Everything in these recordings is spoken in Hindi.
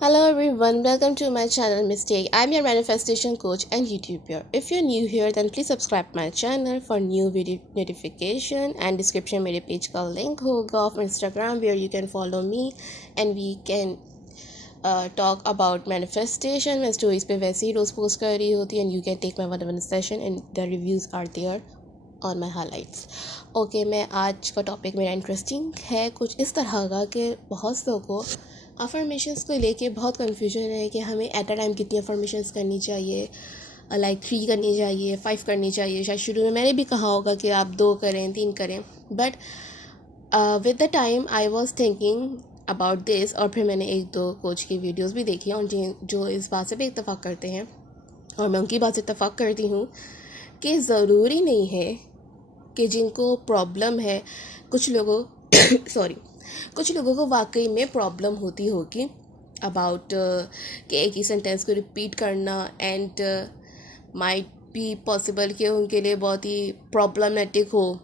Hello everyone, welcome to my channel Mistake. I'm your manifestation coach and YouTuber. If you're new here, then please subscribe my channel for new video notification and description मेरे पेज का link होगा of Instagram where you can follow me and we can talk about manifestation. मैं stories पे वैसे ही रोज़ post कर रही होती and you can take my one-on-one session and the reviews are there on my highlights. Okay मैं आज का टॉपिक मेरा इंटरेस्टिंग है कुछ इस तरह का कि बहुत से लोगों को अफर्मेशंस को लेके बहुत कन्फ्यूजन है कि हमें एट अ टाइम कितनी अफर्मेशंस करनी चाहिए, लाइक 3 करनी चाहिए, 5 करनी चाहिए। शायद शुरू में मैंने भी कहा होगा कि आप 2 करें, 3 करें, but with the time I was thinking about this और फिर मैंने 1-2 कोच की वीडियोज़ भी देखी और जो इस बात से भी इत्तेफाक करते हैं और मैं उनकी बात से इत्तेफाक करती हूँ कि ज़रूरी नहीं है कि जिनको प्रॉब्लम है, कुछ लोगों सॉरी कुछ लोगों को वाकई में प्रॉब्लम होती होगी अबाउट कि एक ही सेंटेंस को रिपीट करना एंड माइट बी पॉसिबल कि उनके लिए बहुत ही प्रॉब्लमेटिक हो,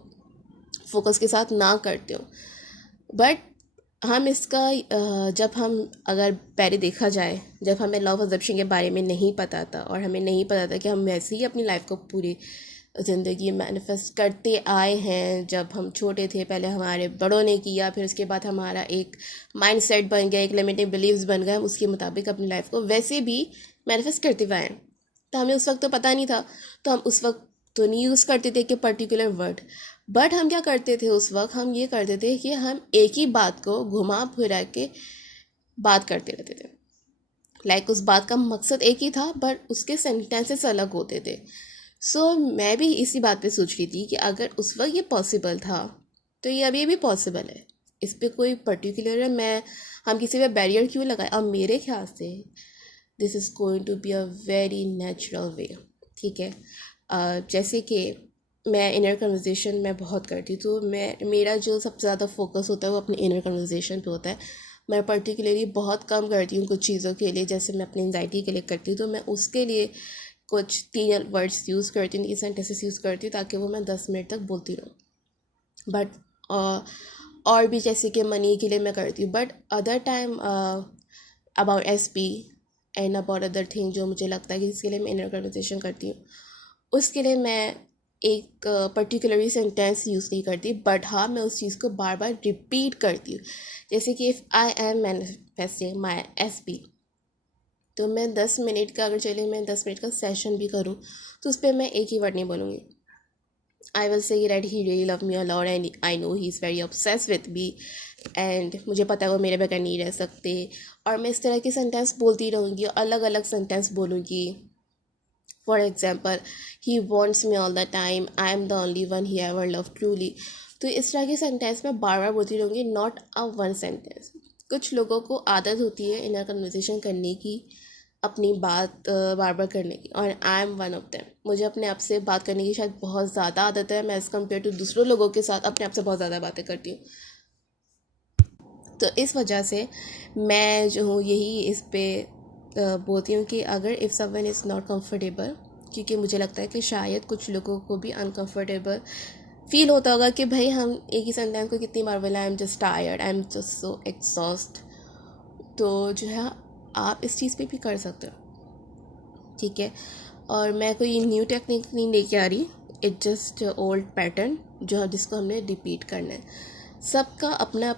फोकस के साथ ना करते हो। बट हम इसका जब हम अगर पहले देखा जाए, जब हमें लॉ ऑफ अजम्पशन के बारे में नहीं पता था और हमें नहीं पता था कि हम वैसे ही अपनी लाइफ को पूरी ज़िंदगी मैनिफेस्ट करते आए हैं। जब हम छोटे थे पहले हमारे बड़ों ने किया, फिर उसके बाद हमारा एक माइंडसेट बन गया, एक लिमिटिंग बिलीव्स बन गए, हम उसके मुताबिक अपनी लाइफ को वैसे भी मैनिफेस्ट करते हुए आए हैं। तो हमें उस वक्त तो पता नहीं था, तो हम उस वक्त तो नहीं यूज़ करते थे कि पर्टिकुलर वर्ड। बट हम क्या करते थे उस वक्त, हम ये करते थे कि हम एक ही बात को घुमा फिरा के बात करते रहते थे। लाइक उस बात का मकसद एक ही था बट उसके सेंटेंसेस अलग होते थे। मैं भी इसी बात पे सोच रही थी कि अगर उस वक्त ये पॉसिबल था तो ये अभी भी पॉसिबल है। इस पर कोई पर्टिकुलर मैं हम किसी पे बैरियर क्यों लगाए। और मेरे ख्याल से this is going to be a very natural way. ठीक है, जैसे कि मैं इनर कन्वर्जेशन में बहुत करती हूँ, तो मेरा जो सबसे ज़्यादा फोकस होता है वो अपनी इनर कन्वर्जेशन पे होता है। मैं पर्टिकुलरली बहुत कम करती हूँ कुछ चीज़ों के लिए, जैसे मैं अपनी एंजाइटी के लिए करती हूँ तो मैं उसके लिए कुछ 3 वर्ड्स यूज़ करती हूँ, 3 सेंटेंसेस यूज़ करती हूँ ताकि वो मैं 10 मिनट तक बोलती रहूँ। बट और भी जैसे कि मनी के लिए मैं करती हूँ, but other time about SP and about other thing जो मुझे लगता है कि जिसके लिए मैं इनर कन्वर्सेशन करती हूँ, उसके लिए मैं एक पर्टिकुलरली सेंटेंस यूज़ नहीं करती, बट हाँ मैं उस चीज़ को बार बार रिपीट करती हूँ। जैसे कि if I am manifesting my SP, तो मैं 10 मिनट का अगर चले मैं 10 मिनट का सेशन भी करूँ तो उस पर मैं एक ही वर्ड नहीं बोलूँगी। I will say that he really love me a lot and I know he is very obsessed with me and मुझे पता है वो मेरे बगैर नहीं रह सकते। और मैं इस तरह के सेंटेंस बोलती रहूँगी, अलग अलग सेंटेंस बोलूँगी। For example, he wants me all the time, I am the only one he ever love truly. तो इस तरह के सेंटेंस मैं बार बार बोलती रहूँगी, नॉट अ वन सेंटेंस। कुछ लोगों को आदत होती है इनर कन्वर्सेशन करने की, अपनी बात बार बार करने की, और I am one of them. मुझे अपने आप से बात करने की शायद बहुत ज़्यादा आदत है। मैं एज़ कम्पेयर टू दूसरों लोगों के साथ अपने आप से बहुत ज़्यादा बातें करती हूँ। तो इस वजह से मैं जो हूँ यही इस पे बोलती हूँ कि अगर if someone is not comfortable, क्योंकि मुझे लगता है कि शायद कुछ लोगों को भी अनकंफर्टेबल फील होता होगा कि भाई हम एक ही सेंटेंस को कितनी बार बोला, I am just tired, I am just so exhaust. तो जो है आप इस चीज़ पे भी कर सकते हो। ठीक है, और मैं कोई न्यू टेक्निक नहीं लेके आ रही, इट जस्ट ओल्ड पैटर्न जो जिसको हमने रिपीट करना है। सबका अपना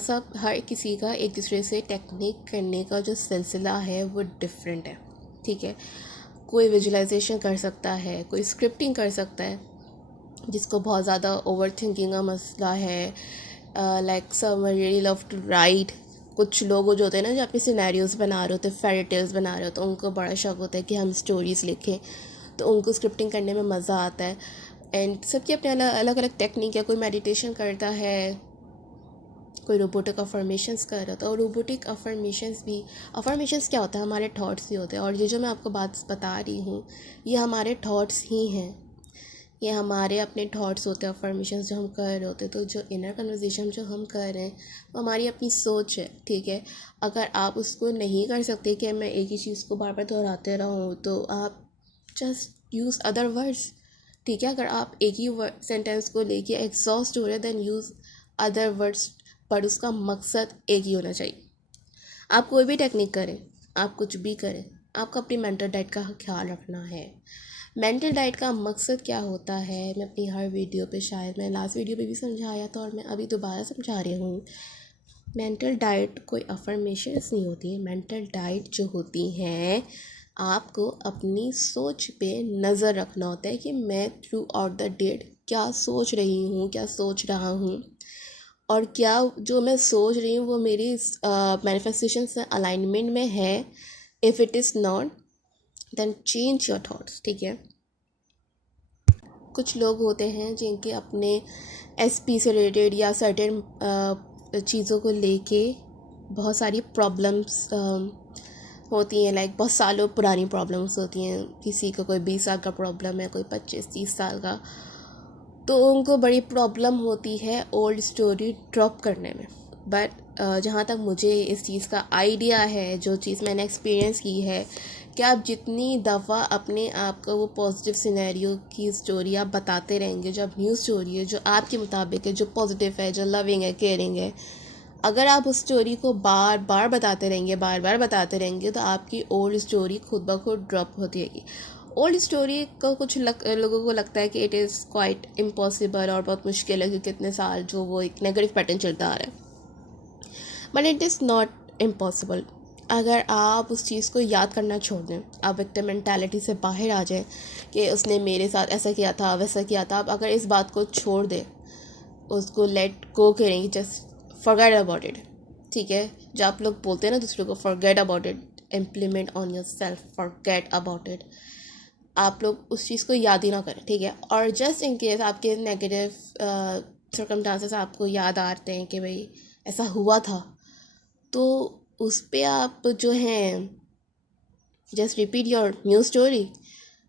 सब हर किसी का एक दूसरे से टेक्निक करने का जो सिलसिला है वो डिफरेंट है। ठीक है, कोई विजुलाइजेशन कर सकता है, कोई स्क्रिप्टिंग कर सकता है जिसको बहुत ज़्यादा ओवर थिंकिंग का मसला है। Like some really love to write. कुछ लोग जो होते हैं ना जो अपने सिनेरियोज बना रहे होते हैं, फेरी टेल्स बना रहे होते हैं, उनको बड़ा शौक होता है कि हम स्टोरीज़ लिखें, तो उनको स्क्रिप्टिंग करने में मज़ा आता है। एंड सबकी अपने अलग अलग टेक्निक है। कोई मेडिटेशन करता है, कोई रोबोटिक अफर्मेशंस कर रहा था। और रोबोटिक अफर्मेशंस भी, अफर्मेशंस क्या होता है, हमारे थॉट्स ही होते हैं। और ये जो मैं आपको बात बता रही हूँ ये हमारे थॉट्स ही हैं, ये हमारे अपने थॉट्स होते हैं, अफर्मेशंस जो हम कर रहे होते हैं। तो जो इनर कन्वर्सेशन जो हम कर रहे हैं वो हमारी अपनी सोच है। ठीक है, अगर आप उसको नहीं कर सकते कि मैं एक ही चीज़ को बार बार दोहराते रहूँ, तो आप जस्ट यूज़ अदर वर्ड्स। ठीक है, अगर आप एक ही सेंटेंस को लेके एग्जॉस्ट हो रहे हैं देन यूज़ अदर वर्ड्स, पर उसका मकसद एक ही होना चाहिए। आप कोई भी टेक्निक करें, आप कुछ भी करें, आपको अपनी मेंटल डाइट का ख्याल रखना है। मेंटल डाइट का मकसद क्या होता है, मैं अपनी हर वीडियो पे, शायद मैं लास्ट वीडियो पे भी समझाया था और मैं अभी दोबारा समझा रही हूँ। मेंटल डाइट कोई अफर्मेशंस नहीं होती है। मेंटल डाइट जो होती हैं, आपको अपनी सोच पे नज़र रखना होता है कि मैं थ्रू आउट द डे क्या सोच रही हूँ, क्या सोच रहा हूँ, और क्या जो मैं सोच रही हूँ वो मेरी मैनिफेस्टेशन से अलाइनमेंट में है। If it is not, then change your thoughts. ठीक है, कुछ लोग होते हैं जिनके अपने एसपी से रिलेटेड या सर्टेन चीज़ों को लेके बहुत सारी प्रॉब्लम्स होती हैं, लाइक बहुत सालों पुरानी प्रॉब्लम्स होती हैं। किसी को कोई 20 साल का प्रॉब्लम है, कोई 25-30 साल का, तो उनको बड़ी प्रॉब्लम होती है ओल्ड स्टोरी ड्रॉप करने में। बट जहाँ तक मुझे इस चीज़ का आइडिया है, जो चीज़ मैंने एक्सपीरियंस की है, कि आप जितनी दफ़ा अपने आप को वो पॉजिटिव सिनेरियो की स्टोरी आप बताते रहेंगे, जो अब न्यू स्टोरी है, जो आपके मुताबिक है, जो पॉजिटिव है, जो लविंग है, केयरिंग है, अगर आप उस स्टोरी को बार बार बताते रहेंगे, बार बार बताते रहेंगे, तो आपकी ओल्ड स्टोरी खुद ब खुद ड्रॉप होती रहेगी। ओल्ड स्टोरी को कुछ लोगों को लगता है कि इट इज़ क्वाइट इम्पॉसिबल और बहुत मुश्किल है, क्योंकि इतने साल जो वो एक नेगेटिव पैटर्न चलता आ रहा है। But it is not impossible. अगर आप उस चीज़ को याद करना छोड़ दें, आप विक्टिम मेंटालिटी से बाहर आ जाएं कि उसने मेरे साथ ऐसा किया था, वैसा किया था, आप अगर इस बात को छोड़ दें, उसको लेट गो करेंगे, जस्ट फॉरगेट अबाउट इट। ठीक है, जो आप लोग बोलते हैं ना दूसरों को, forget about it, implement on your self, forget about it. आप लोग उस चीज़ को याद ही ना करें। ठीक है, और जस्ट इन केस आपके नेगेटिव सर्कमस्टांसेस आपको याद आते हैं कि भाई ऐसा हुआ था, तो उस पर आप जो हैं just repeat your new story.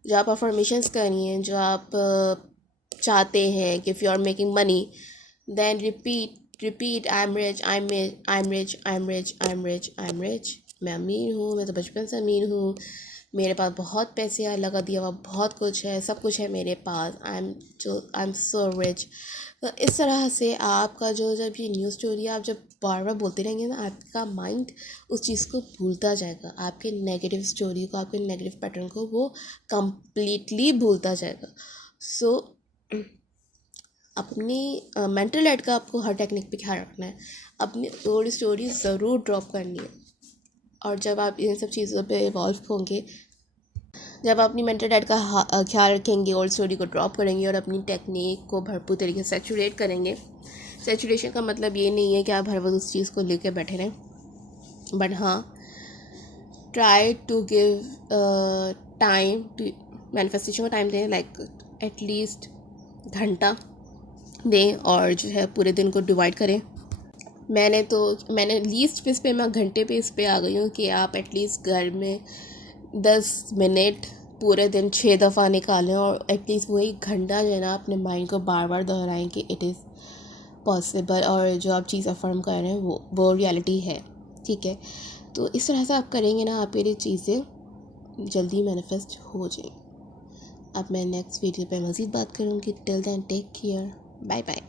जो आप अफर्मेशंस करनी है, जो आप चाहते हैं कि if you are making money, then repeat I am rich, I am rich, I am rich, I am rich, I am rich, I am rich. मैं अमीर हूँ, मैं तो बचपन से अमीर हूँ, मेरे पास बहुत पैसे है, अल्लाह का दिया हुआ बहुत कुछ है, सब कुछ है मेरे पास, आई एम सो रिच। तो इस तरह से आपका जो जब ये न्यू स्टोरी आप जब बार बार बोलते रहेंगे ना, आपका माइंड उस चीज़ को भूलता जाएगा, आपके नेगेटिव स्टोरी को, आपके नेगेटिव पैटर्न को वो कम्प्लीटली भूलता जाएगा। सो अपनी मेंटल हेल्थ का आपको हर टेक्निक पे ख्याल रखना है, अपनी ओल्ड स्टोरी ज़रूर ड्रॉप करनी है। और जब आप इन सब चीज़ों पे इवॉल्व होंगे, जब आप अपनी मेंटल हेल्थ का ख्याल रखेंगे, ओल्ड स्टोरी को ड्रॉप करेंगे और अपनी टेक्निक को भरपूर तरीके से सैचुरेट करेंगे। सैचुरेशन का मतलब ये नहीं है कि आप हर वक्त उस चीज़ को लेकर बैठे रहें, बट हाँ, try to give time to manifestation को टाइम दें, लाइक एटलीस्ट घंटा दें, और जो है पूरे दिन को डिवाइड करें। मैंने लीस्ट पे इस पे, मैं घंटे पे इस पे आ गई हूँ कि आप एटलीस्ट घर में 10 मिनट पूरे दिन 6 दफ़ा निकालें, और एटलीस्ट वही घंटा जो है ना अपने माइंड को बार बार दोहराएं कि इट इज़ पॉसिबल, और जो आप चीज़ अफर्म कर रहे हैं वो रियलिटी है। ठीक है, तो इस तरह से आप करेंगे ना, आपके लिए चीज़ें जल्दी मैनिफेस्ट हो जाएंगी। अब मैं नेक्स्ट वीडियो पे मज़ीद बात करूँगी। Till then take care, bye bye.